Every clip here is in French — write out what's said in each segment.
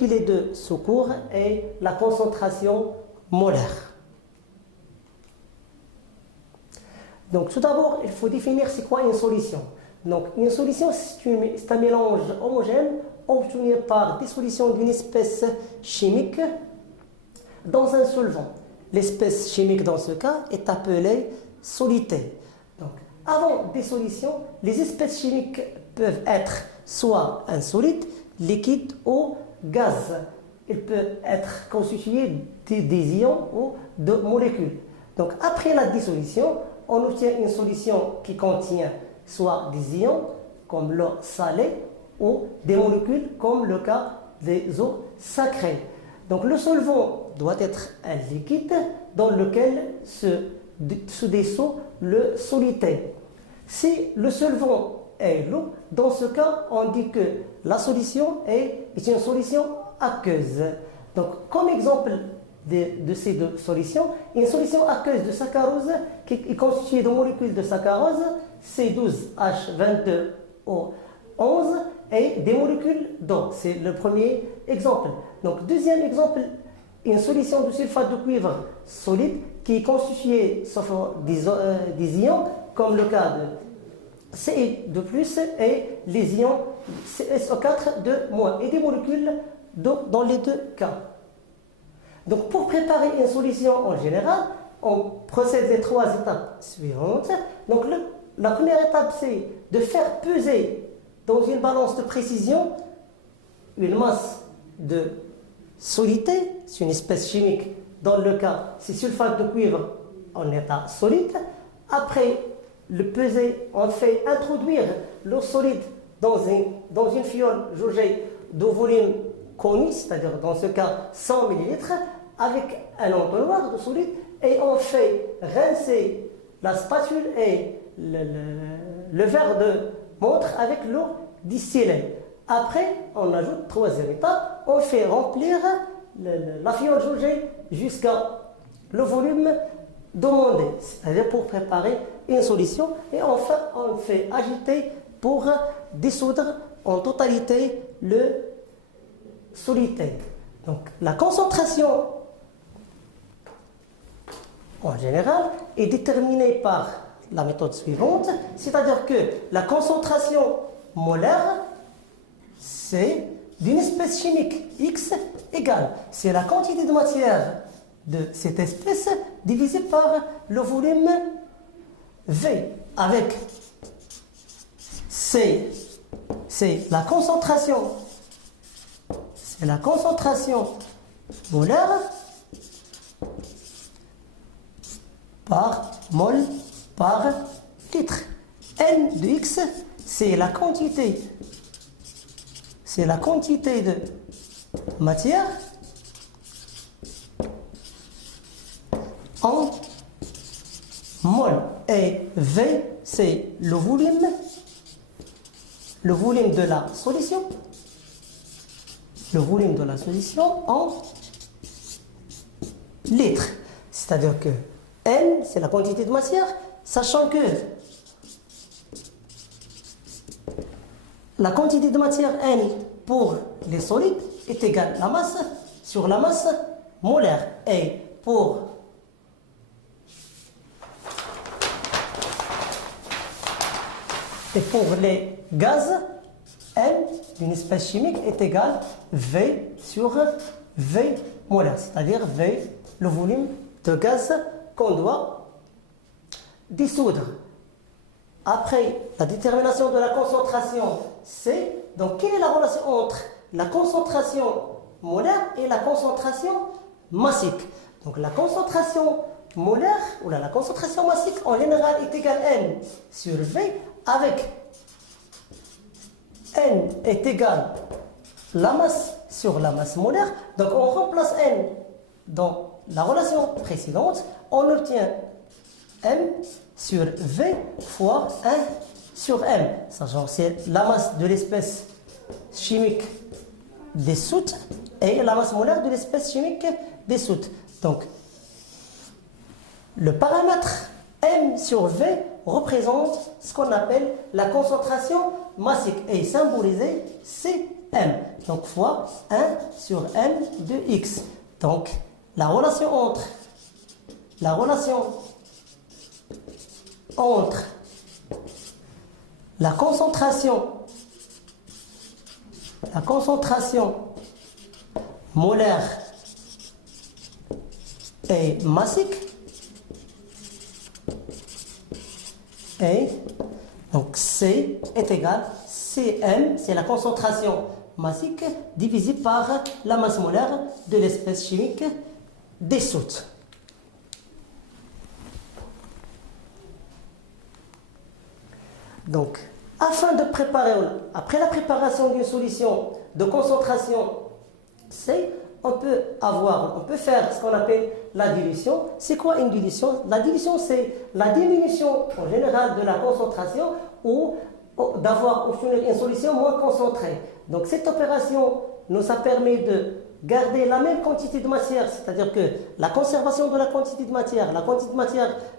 l'intitulé de ce cours est la concentration molaire. Donc tout d'abord, il faut définir c'est quoi une solution. Donc une solution, c'est un mélange homogène obtenu par dissolution d'une espèce chimique dans un solvant. L'espèce chimique dans ce cas est appelée soluté. Donc avant dissolution, les espèces chimiques peuvent être soit un solide, liquide ou gaz. Il peut être constitué des ions ou de molécules. Donc après la dissolution, on obtient une solution qui contient soit des ions comme l'eau salée ou des molécules comme le cas des eaux sacrées. Donc le solvant doit être un liquide dans lequel se dissout le soluté. Si le solvant est l'eau, dans ce cas, on dit que la solution est une solution aqueuse. Donc comme exemple de ces deux solutions, une solution aqueuse de saccharose qui est constituée de molécules de saccharose, C12H22O11 et des molécules d'eau. C'est le premier exemple. Donc deuxième exemple, une solution de sulfate de cuivre solide qui est constituée sauf des ions comme le cas de Ci2+ et les ions SO4 de moins et des molécules d'eau dans les deux cas. Donc pour préparer une solution en général, on procède les trois étapes suivantes. Donc la première étape, c'est de faire peser dans une balance de précision une masse de soluté, c'est une espèce chimique. Dans le cas, c'est sulfate de cuivre en état solide. Après le peser, on fait introduire l'eau solide dans une fiole jaugée de volume connu, c'est-à-dire dans ce cas 100 ml, avec un entonnoir de solide, et on fait rincer la spatule et le verre de montre avec l'eau distillée. Après, on ajoute troisième étape, on fait remplir la fiole jaugée jusqu'à le volume demandé, c'est-à-dire pour préparer une solution, et enfin on fait agiter pour dissoudre en totalité le soluté. Donc la concentration en général est déterminée par la méthode suivante, c'est-à-dire que la concentration molaire, c'est d'une espèce chimique X égale, c'est la quantité de matière de cette espèce divisée par le volume V, avec C, c'est la concentration molaire par mol par litre. N de X, c'est la quantité de matière en mol, et V, c'est le volume de la solution, en litres. C'est-à-dire que N, c'est la quantité de matière, sachant que la quantité de matière N pour les solides est égale à la masse sur la masse molaire. Et pour les gaz, N d'une espèce chimique est égal V sur V molaire, c'est-à-dire V, le volume de gaz qu'on doit dissoudre. Après la détermination de la concentration C, donc quelle est la relation entre la concentration molaire et la concentration massique? Donc la concentration molaire ou la concentration massique en général est égale N sur V, avec N est égal la masse sur la masse molaire. Donc on remplace N dans la relation précédente, on obtient M sur V fois 1 sur M. C'est la masse de l'espèce chimique dissoute et la masse molaire de l'espèce chimique dissoute. Donc, le paramètre M sur V représente ce qu'on appelle la concentration massique et symbolisé C m. Donc fois 1 sur m de x. Donc la relation entre la concentration molaire et massique donc C est égal Cm, c'est la concentration massique divisée par la masse molaire de l'espèce chimique dissoute. Donc, afin de préparer, après la préparation d'une solution de concentration C, on peut faire ce qu'on appelle la dilution. C'est quoi une dilution? La dilution, c'est la diminution en général de la concentration ou d'avoir obtenu une solution moins concentrée. Donc cette opération nous a permis de garder la même quantité de matière, c'est-à-dire que la conservation de la quantité de matière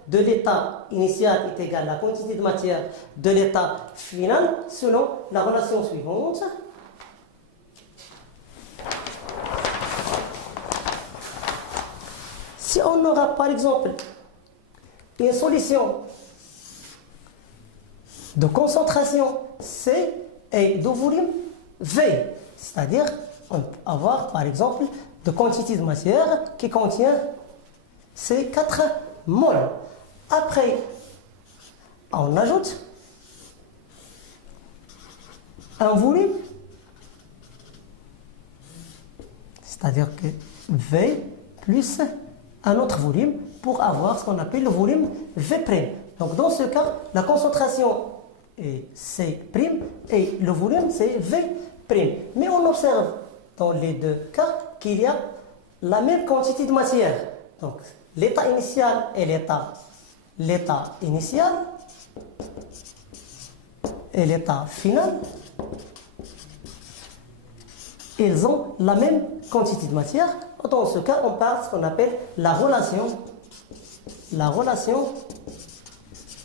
de l'état initial est égale à la quantité de matière de l'état final selon la relation suivante. Si on aura par exemple une solution de concentration C et de volume V, c'est-à-dire on peut avoir par exemple de quantité de matière qui contient ces 4 moles. Après, on ajoute un volume, c'est-à-dire que V plus un autre volume pour avoir ce qu'on appelle le volume V'. Donc dans ce cas, la concentration est C' et le volume c'est V'. Mais on observe dans les deux cas qu'il y a la même quantité de matière. Donc l'état initial et l'état initial et l'état final, ils ont la même quantité de matière. Dans ce cas, on parle de ce qu'on appelle la relation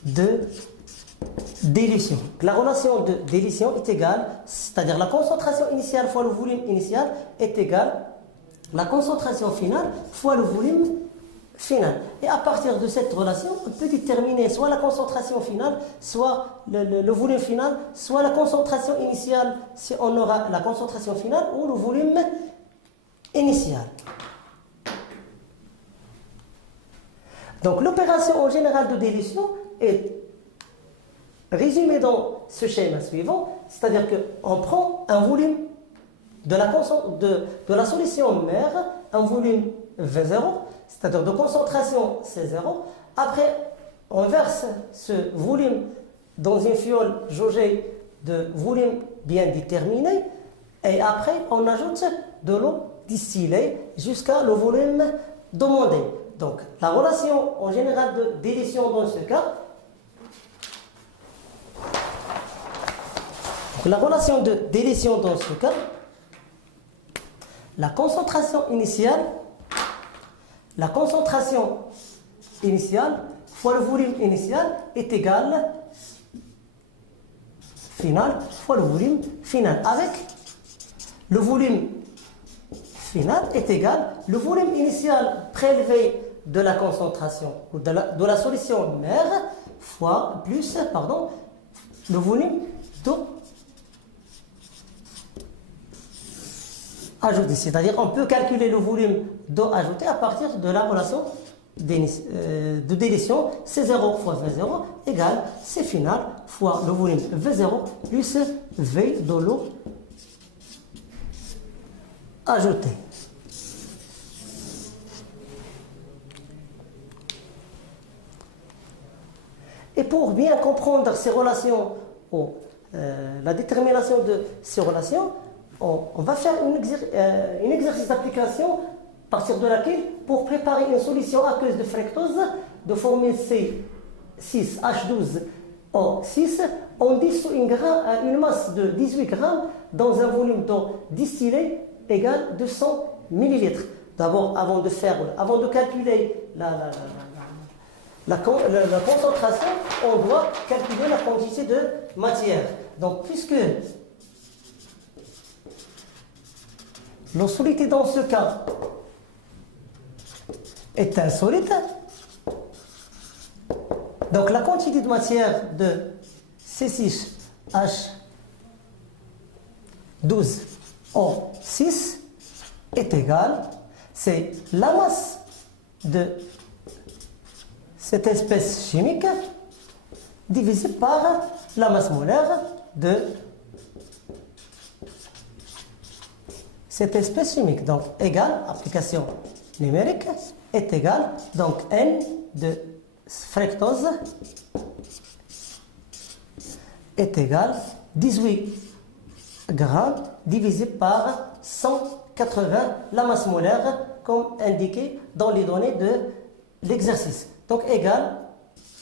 de dilution. La relation de dilution est égale, c'est-à-dire la concentration initiale fois le volume initial est égale la concentration finale fois le volume final. Et à partir de cette relation, on peut déterminer soit la concentration finale, soit le volume final, soit la concentration initiale, si on aura la concentration finale, ou le volume initial. Donc l'opération en général de dilution est résumée dans ce schéma suivant, c'est-à-dire qu'on prend un volume de la solution mère, un volume V0, c'est-à-dire de concentration C0. Après, on verse ce volume dans une fiole jaugée de volume bien déterminé et après, on ajoute de l'eau distillée jusqu'à le volume demandé. Donc, la relation en général de dilution dans ce cas, la relation de dilution dans ce cas, la concentration initiale fois le volume initial est égal final fois le volume final, avec le volume final est égal le volume initial prélevé de la concentration ou de la solution mère fois plus le volume d'eau ajouté. C'est-à-dire on peut calculer le volume d'eau ajouté à partir de la relation de dilution C0 fois V0 égale C final fois le volume V0 plus V de l'eau ajoutée. Et pour bien comprendre ces relations, la détermination de ces relations, on va faire un exercice d'application à partir de laquelle, pour préparer une solution aqueuse de fructose de formule C6H12O6, on dissout une masse de 18 grammes dans un volume d'eau distillée égal de 100 ml. D'abord, avant de calculer la concentration, on doit calculer la quantité de matière. Donc, puisque Le solide dans ce cas est un solide. Donc la quantité de matière de C6H12O6 est égale, c'est la masse de cette espèce chimique divisée par la masse molaire de cette espèce chimique. Donc égale, application numérique, est égale, donc N de fructose est égal 18 grammes divisé par 180, la masse molaire comme indiqué dans les données de l'exercice. Donc égal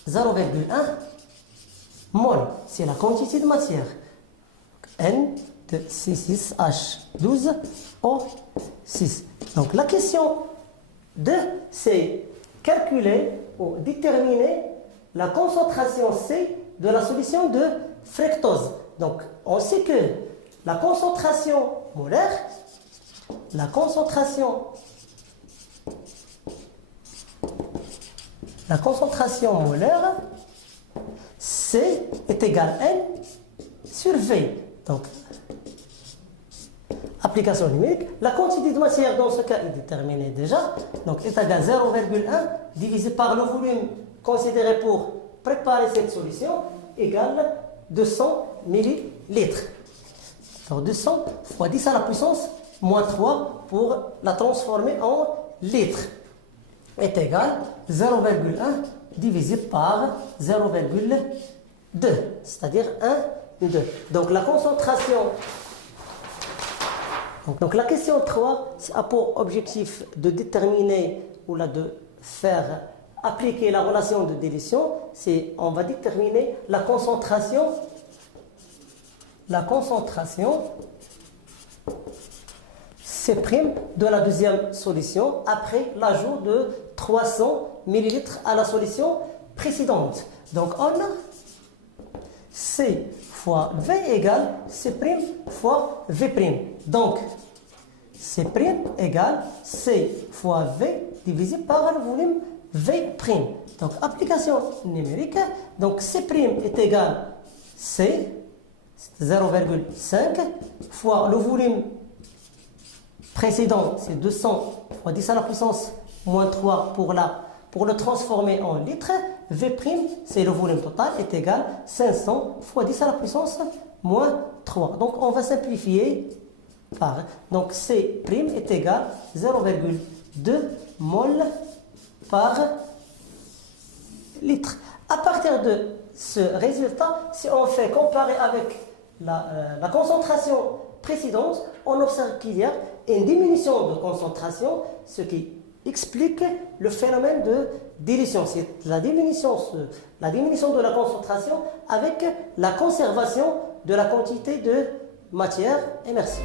0,1 mol, c'est la quantité de matière. N de C6H12O6. Donc la question 2, c'est calculer ou déterminer la concentration C de la solution de fructose. Donc on sait que la concentration molaire, C est égale N sur V. Donc application numérique, la quantité de matière dans ce cas est déterminée déjà, donc est égale 0,1 divisé par le volume considéré pour préparer cette solution égale 200 millilitres. Alors 200 fois 10 à la puissance moins 3 pour la transformer en litres est égal 0,1 divisé par 0,2, c'est-à-dire 1, 2. Donc la concentration. Donc la question 3 a pour objectif de déterminer ou là de faire appliquer la relation de dilution. C'est on va déterminer la concentration C' de la deuxième solution après l'ajout de 300 ml à la solution précédente. Donc on a C fois V égale C' fois V'. Donc C' égale C fois V divisé par le volume V'. Donc application numérique, donc C' est égal C, 0,5 fois le volume précédent, c'est 200 fois 10 à la puissance moins 3 pour le transformer en litres. V', c'est le volume total, est égal 500 fois 10 à la puissance moins 3. Donc on va simplifier par. Donc C' est égal 0,2 mol par litre. À partir de ce résultat, si on fait comparer avec la concentration précédente, on observe qu'il y a une diminution de concentration, ce qui explique le phénomène de dilution. C'est la diminution de la concentration avec la conservation de la quantité de matière. Et merci.